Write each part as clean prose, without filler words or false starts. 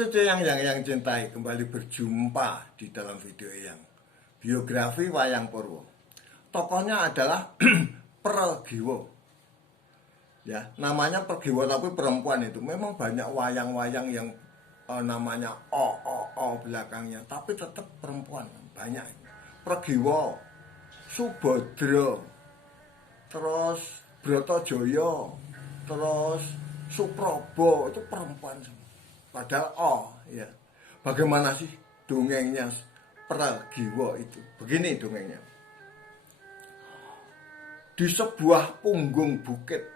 cucu yang cintai, kembali berjumpa di dalam video yang biografi Wayang Purwo. Tokohnya adalah Pregiwo. Ya, namanya Pregiwo tapi perempuan itu. Memang banyak wayang-wayang yang namanya o belakangnya, tapi tetap perempuan banyak. Pregiwo, Subodro, terus Brotojoyo, terus Suprobo, itu perempuan semua. Padahal ya. Bagaimana sih dongengnya Pregiwo itu? Begini dongengnya. Di sebuah punggung bukit.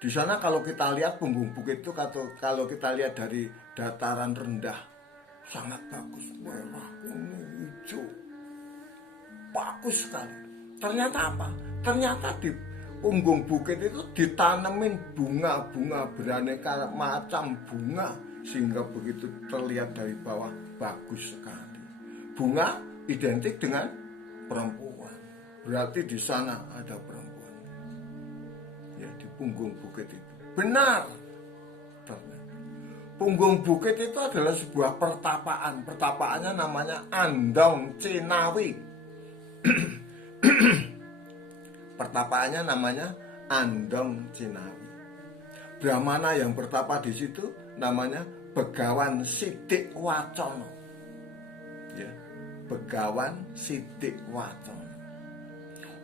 Di sana kalau kita lihat punggung bukit itu, kalau kita lihat dari dataran rendah, sangat bagus, merah, kuning, hijau, bagus sekali. Ternyata apa? Ternyata di punggung bukit itu ditanemin bunga-bunga beraneka macam bunga, sehingga begitu terlihat dari bawah bagus sekali. Bunga identik dengan perempuan, berarti di sana ada perempuan. Ya, di punggung bukit itu. Benar. Ternyata punggung bukit itu adalah sebuah pertapaan. Pertapaannya namanya Andong Cinawi. Pertapaannya namanya Andong Cinawi. Brahmana yang bertapa di situ namanya Begawan Sidik Wacono. Ya, Begawan Sidik Wacono.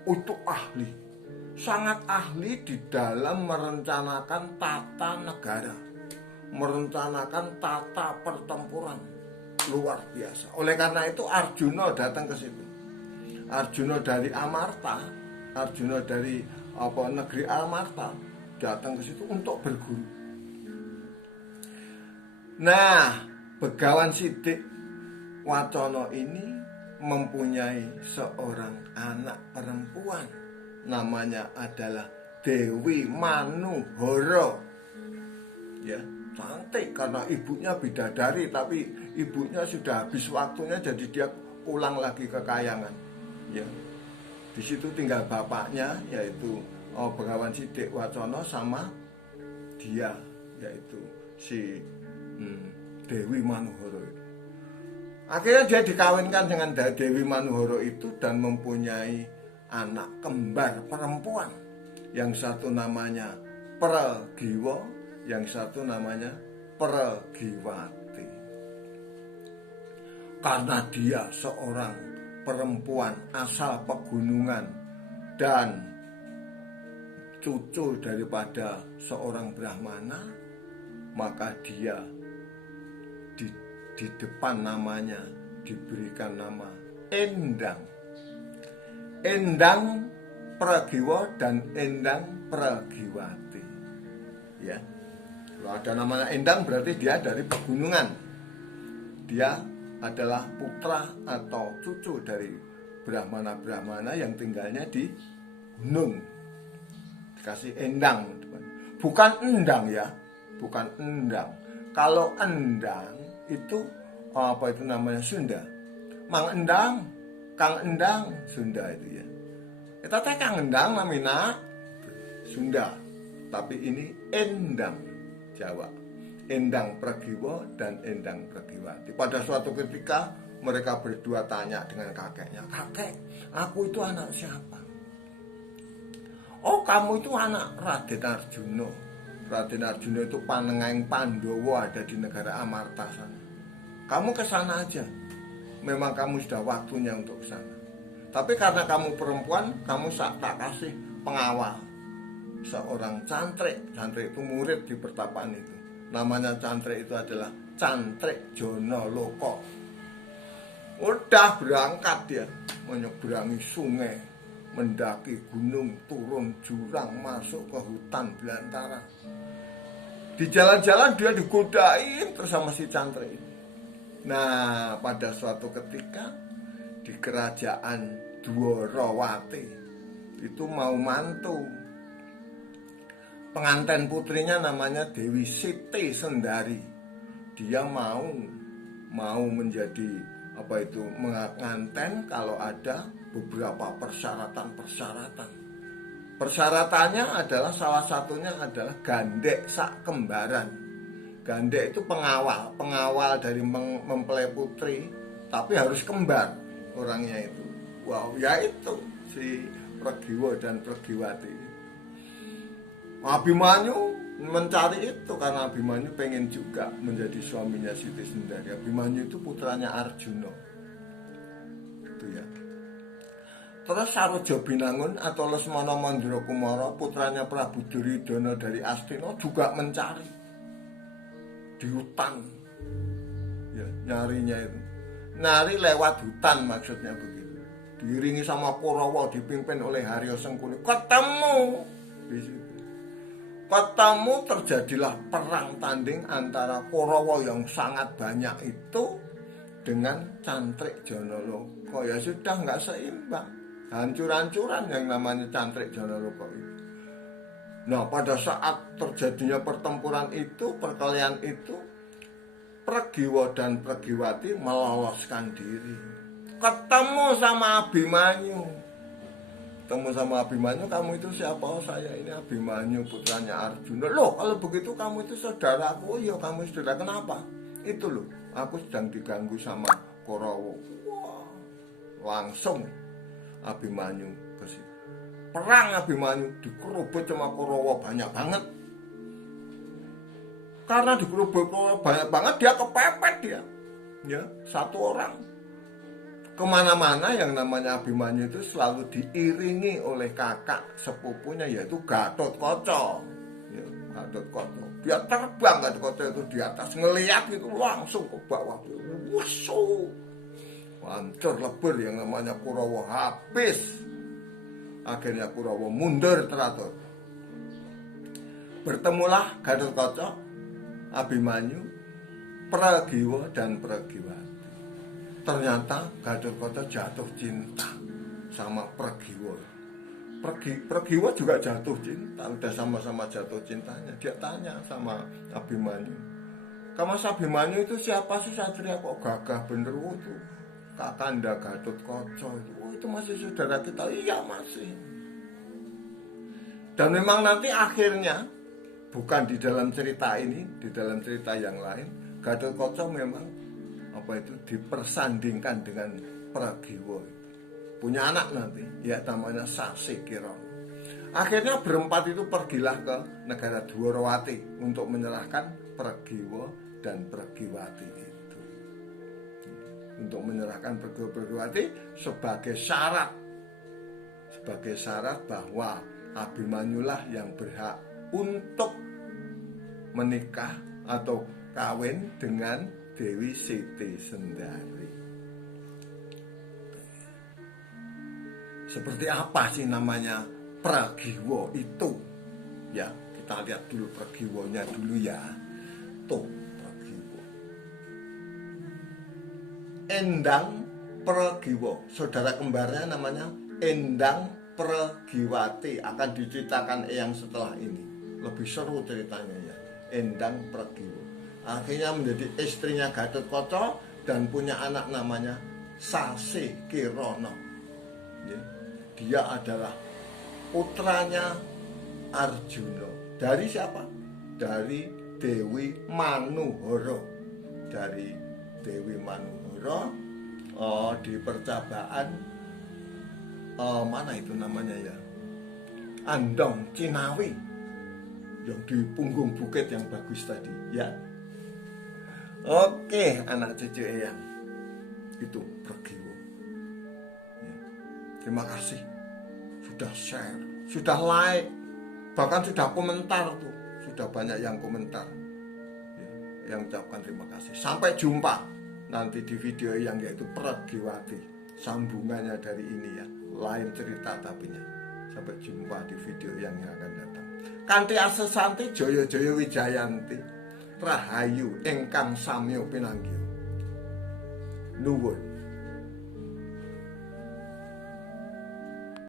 Itu ahli, sangat ahli di dalam merencanakan tata negara, merencanakan tata pertempuran, luar biasa. Oleh karena itu Arjuna datang ke situ. Arjuna dari Amarta, Arjuna dari negeri Amarta datang ke situ untuk berguru. Nah, Begawan Sidik Wacono ini mempunyai seorang anak perempuan, namanya adalah Dewi Manuhara. Ya, cantik karena ibunya bidadari, tapi ibunya sudah habis waktunya, jadi dia pulang lagi ke kayangan. Ya. Di situ tinggal bapaknya, yaitu Begawan Sidik Wacono, sama dia, yaitu si Dewi Manuhara. Akhirnya dia dikawinkan dengan Dewi Manuhara itu dan mempunyai anak kembar perempuan. Yang satu namanya Pregiwo, yang satu namanya Pregiwati. Karena dia seorang perempuan asal pegunungan dan cucu daripada seorang Brahmana, maka dia di depan namanya diberikan nama Endang. Endang Pregiwo dan Endang Pregiwati. Ya. Kalau ada namanya Endang berarti dia dari pegunungan. Dia adalah putra atau cucu dari Brahmana-Brahmana yang tinggalnya di gunung. Dikasih Endang. Bukan Endang ya. Bukan Endang. Kalau Endang itu apa itu namanya Sunda. Mang Endang, Kang Endang, Sunda itu ya. Kita Kang Endang namanya Sunda, tapi ini Endang Jawa. Endang Pregiwo dan Endang Pregiwati. Pada suatu ketika mereka berdua tanya dengan kakeknya, "Kakek, aku itu anak siapa?" "Oh, kamu itu anak Raden Arjuna." Raden Arjuna itu panengahing Pandawa, ada di negara Amarta sana. Kamu ke sana aja. Memang kamu sudah waktunya untuk ke sana. Tapi karena kamu perempuan, kamu tak kasih pengawal. Seorang cantrik. Cantrik itu murid di pertapaan itu. Namanya cantrik itu adalah Cantrik Jono Loko. Udah berangkat dia, menyeberangi sungai, mendaki gunung, turun jurang, masuk ke hutan belantara. Di jalan-jalan dia digodain terus sama si cantrik ini. Nah, pada suatu ketika di kerajaan Dwarawati itu mau mantu pengantin putrinya, namanya Dewi Siti Sendari. Dia mau menjadi menganten kalau ada beberapa persyaratan. Persyaratannya adalah, salah satunya adalah gandek sak kembaran. Gandek itu pengawal dari mempelai putri, tapi harus kembar orangnya itu. Wow, ya itu si Pregiwa dan Pregiwati. Abimanyu mencari itu karena Abimanyu pengen juga menjadi suaminya Siti Sendari. Abimanyu itu putranya Arjuna. Itu ya. Terus Saroja Binangun atau Lesmana Mandura Kumara, putranya Prabu Duryudana dari Astina, juga mencari di hutan. Ya, nyarinya itu. Nyari lewat hutan maksudnya begitu. Diiringi sama Kurawa, dipimpin oleh Harya Sengkuni. Ketemu di situ. Ketemu, terjadilah perang tanding antara Kurawa yang sangat banyak itu dengan Cantrik Janalaka. Ya sudah nggak seimbang, hancur-hancuran yang namanya Cantrik Janalaka itu. Nah, pada saat terjadinya pertempuran itu, perkelahian itu, Pregiwa dan Pregiwati meloloskan diri. Ketemu sama Abimanyu. Ketemu sama Abimanyu, kamu itu siapa? Oh, saya ini Abimanyu, putranya Arjuna. Loh, kalau begitu kamu itu saudaraku. Oh iya, kamu saudara. Kenapa? Itu loh, aku sedang diganggu sama Kurawa. Wah, langsung Abimanyu ke situ. Perang Abimanyu, dikerubut sama Kurawa banyak banget. Karena dikerubut Kurawa banyak banget, dia kepepet dia. Ya, satu orang. Kemana-mana yang namanya Abimanyu itu selalu diiringi oleh kakak sepupunya, yaitu Gatotkaca. Ya, Gatotkaca. Dia terbang Gatotkaca itu di atas, ngeliat itu langsung ke bawah. Wusuh. Hancur lebur yang namanya Kurawa, habis. Akhirnya Kurawa mundur teratur. Bertemulah Gatotkaca, Abimanyu, Pregiwa dan Pregiwati. Ternyata Gatotkaca jatuh cinta sama Pregiwa. Pregiwa juga jatuh cinta, udah sama-sama jatuh cintanya. Dia tanya sama Abimanyu, "Mas Abimanyu itu siapa sih satria kok gagah bener?" Oh, itu Kakanda Gatotkaca itu. Oh, itu masih saudara kita. Iya, masih. Dan memang nanti akhirnya, bukan di dalam cerita ini, di dalam cerita yang lain, Gatotkaca memang dipersandingkan dengan Pregiwa. Punya anak nanti, ya namanya Sasi Kirana. Akhirnya berempat itu pergilah ke negara Dwarawati untuk menyerahkan Pregiwa dan Pregiwati itu. Untuk menyerahkan Pregiwa Pregiwati sebagai syarat bahwa Abimanyulah yang berhak untuk menikah atau kawin dengan Dewi Siti Sendari. Seperti apa sih namanya Pregiwa itu? Ya, kita lihat dulu Pregiwanya dulu ya. Tuh, Pregiwa. Endang Pregiwa. Saudara kembarnya namanya Endang Pregiwati. Akan diceritakan yang setelah ini. Lebih seru ceritanya ya. Endang Pregiwa. Akhirnya menjadi istrinya Gatotkaca dan punya anak namanya Sasi Kirana. Dia adalah putranya Arjuna. Dari siapa? Dari Dewi Manuhara. Dari Dewi Manuhara di percabaan mana itu namanya ya? Andong Cinawi. Yang di punggung bukit yang bagus tadi ya. Oke, anak cucu eyang, itu Pregiwa. Ya. Terima kasih sudah share, sudah like, bahkan sudah komentar tuh, sudah banyak yang komentar. Ya, yang ucapkan terima kasih. Sampai jumpa nanti di video yang yaitu Pregiwati, sambungannya dari ini ya, lain cerita tapinya. Sampai jumpa di video yang akan datang. Kanthi asesanti Jaya Wijayanti. Rahayu ingkang samya pinanggih. Nuwun.